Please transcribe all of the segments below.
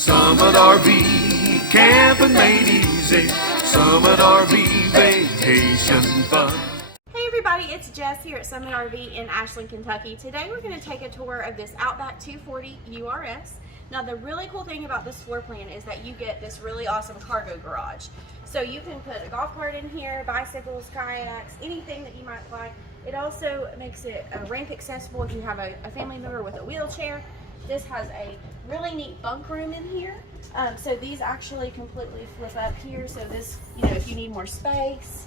Summit RV, camping made easy. Summit RV, vacation fun. Hey everybody, it's Jess here at Summit RV in Ashland, Kentucky. Today we're going to take a tour of this Outback 240 URS. Now the really cool thing about this floor plan is that you get this really awesome cargo garage. So you can put a golf cart in here, bicycles, kayaks, anything that you might like. It also makes it ramp accessible if you have a family member with a wheelchair. This has a really neat bunk room in here. So these actually completely flip up here. So this, if you need more space,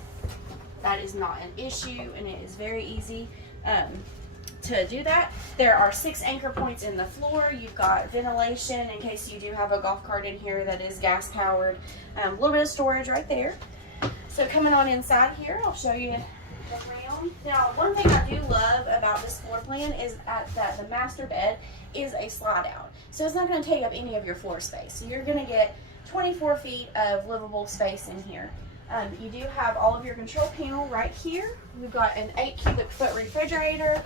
that is not an issue, and it is very easy to do that. There are 6 anchor points in the floor. You've got ventilation in case you do have a golf cart in here that is gas powered. A little bit of storage right there. So coming on inside here, I'll show you around. Now, one thing I do love about this floor plan is that the master bed is a slide out. So it's not going to take up any of your floor space. So you're going to get 24 feet of livable space in here. You do have all of your control panel right here. We've got an 8 cubic foot refrigerator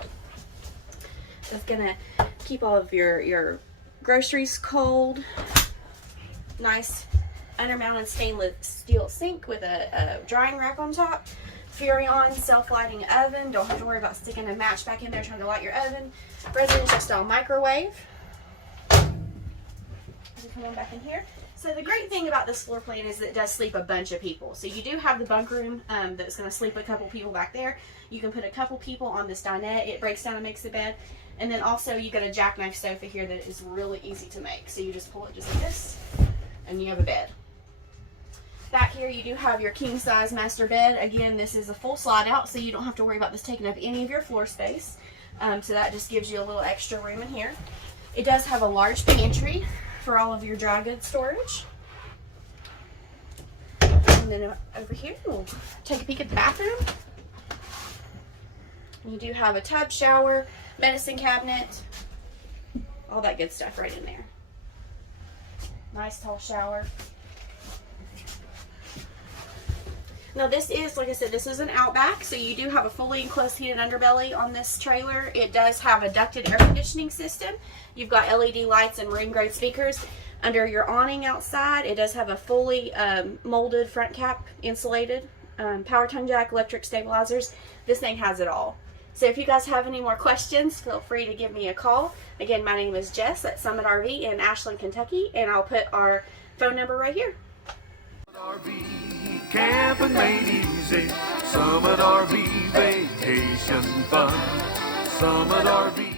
that's going to keep all of your groceries cold. Nice undermounted stainless steel sink with a drying rack on top. Furrion self-lighting oven. Don't have to worry about sticking a match back in there trying to light your oven. Residential style microwave. Come on back in here. So the great thing about this floor plan is that it does sleep a bunch of people. So you do have the bunk room that's going to sleep a couple people back there. You can put a couple people on this dinette. It breaks down and makes a bed. And then also you got a jackknife sofa here that is really easy to make. So you just pull it just like this and you have a bed. Back here you do have your king size master bed. Again, this is a full slide out, so you don't have to worry about this taking up any of your floor space. So that just gives you a little extra room in here. It does have a large pantry for all of your dry goods storage. And then over here, we'll take a peek at the bathroom. You do have a tub, shower, medicine cabinet, all that good stuff right in there. Nice tall shower. Now this is, like I said, this is an Outback, so you do have a fully enclosed heated underbelly on this trailer. It does have a ducted air conditioning system. You've got LED lights and marine grade speakers. Under your awning outside, it does have a fully molded front cap, insulated, power tongue jack, electric stabilizers. This thing has it all. So if you guys have any more questions, feel free to give me a call. Again, my name is Jess at Summit RV in Ashland, Kentucky, and I'll put our phone number right here. RV, camping made easy. Summit RV, vacation fun. Summit RV.